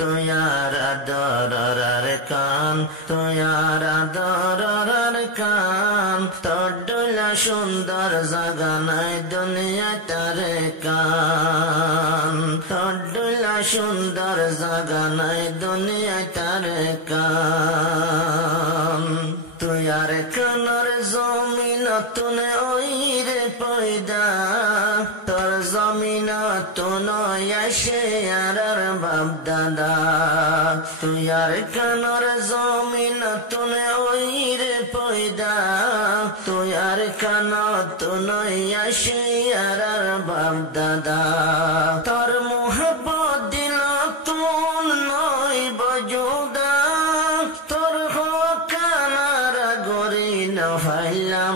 তুয়ার আদরার কান তুয়ার আদরার কান তোর ডোলা সুন্দর জাগা নাই দুনিয়াটার কান তোর ডোলা সুন্দর জাগা নাই দুনিয়াটার কান তুয়ার কানর জমিন তুনে ওইরে পয়দা তোর জমিন তুন আসে আর বাপ দাদা তুয়ার কানর জমিন তুনে ওইরে পয়দা তুয়ার কান তুন আসে আর বাপ দাদা তোর মোহব্বত দিল তুন নয় বজুদা তোর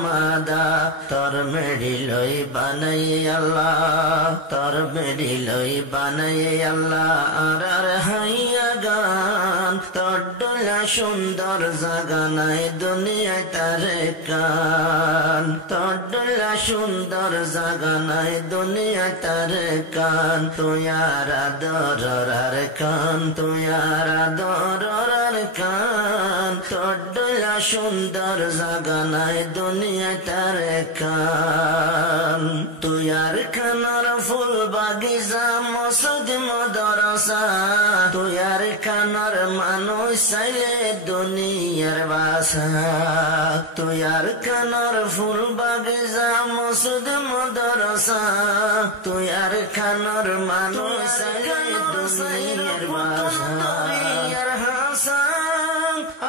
মাদা তোর মেডি লই বানাই আল্লাহ তোর মেডি লই বানাই আল্লাহ আর হাইয়া গান তোর ডোলা সুন্দর জাগা নাই দুনিয়া তার কান তোর ডোলা সুন্দর জাগা নাই দুনিয়া তার কান তুয়ার আদরার কান তুয়ার আদরার কান তোর ডোলা সুন্দর জাগা নাই দুনিয়া তার কান তুয়ার কানর ফুল বাগিচা মসজিদ মাদ্রাসা তুয়ার কানর মানুষ চাইলে দুনিয়ার বাসা তুয়ার কানর ফুল বাগিচা মসজিদ মাদ্রাসা তুয়ার কানর মানুষ চাইলে দুনিয়ার বাসা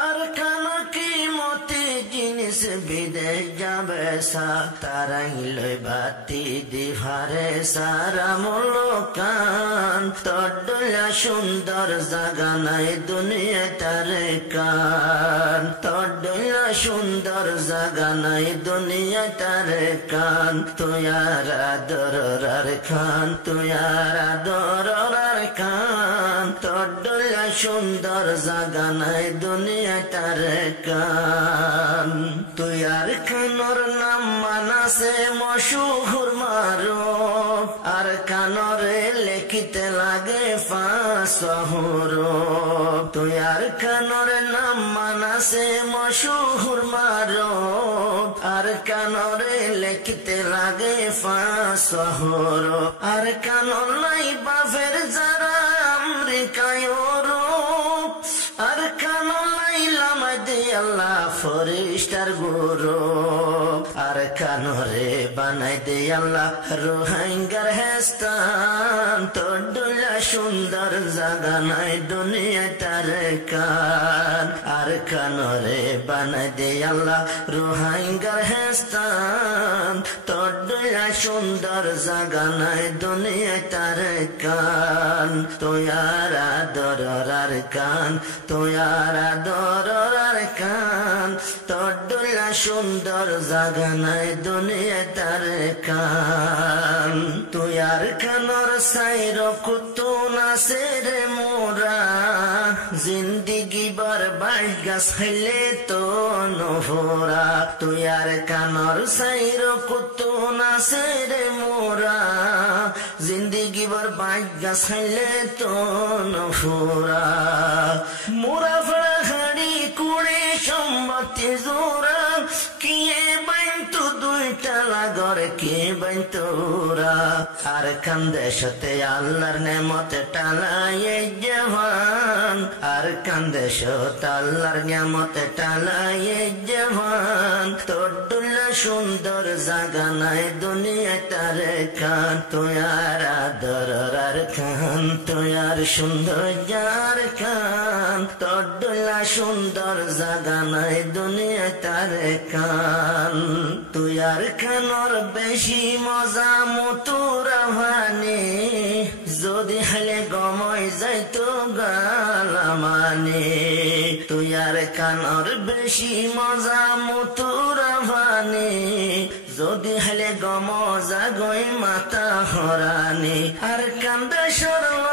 আর কান কি মতি জিনিস বিদেশ যাবে সা তারাই লই বাতি দিভারে সারা মুলকান তোর ডোলা সুন্দর জাগা নাই দুনিয়া তার কান তোর ডোলা সুন্দর জাগা নাই দুনিয়া তার কান তুয়ার আদরার খান তুয়ার আদরার খান তোর ডোলা সুন্দর জাগা নাই দুনিয়া তার কান তুয়ার কানর নাম মানাসে মশুহুর মারো আর কানরে লেখিতে লাগে ফাঁসহুর তুয়ার কানর নাম মানাসে মশুহুর মারো আর কানরে লেখিতে লাগে ফাঁসহুর আর কানর নাই বাফের যারা আমেরিকায় আর কানর নাই লামাদে আল্লাহ ফরিস্টার গুরু আর কানরে বানাই দে আল্লাহ রোহিঙ্গার হেস্তান তোর ডোলা সুন্দর জাগা নাই দুনিয়া তার কান আর কানরে বানাই দে আল্লাহ রোহিঙ্গার হেস্তান তোর ডোলা সুন্দর জাগা নাই দুনিয়া তার কান তুয়ার আদরার কান তুয়ার আদরার কান তোর ডোলা সুন্দর জাগা নাই দুনিয়া তার কান তুয়ার কানর সাইর কুতু নাসে রে মোরা জিন্দিগি বরবাদ গাছলে তো নহরা তুয়ার কানর সাইর কুতু নাসে রে মোরা জিন্দিগি বরবাদ গাছলে তো নহরা মোরা ফড়া হাড়ি কুড়ে সম্মতি জোরা কিয়ে বাইন্তু দুইটা লাগর কে বাইন্তোরা আর কান্দেশতে আল্লাহর নেমতে টালায় জওয়ান আর কান্দেশতে আল্লাহর নেমতে টালায় জওয়ান তোর ডোলা সুন্দর জাগা নাই দুনিয়া তার কান তুয়ার আদরার কান তুয়ার সুন্দর যার কান তোর ডোলা সুন্দর জাগা নাই দুনিয়া তার কান তুয়ার কানর বেশি মজা মতুরা ভানে যদি হলে গময় যাইতো গালামানে তুয়ার কানর বেশি মজা মতুরা ভানে যদি হলে গম জাগই মাতা হরানি আর কান্দা সরল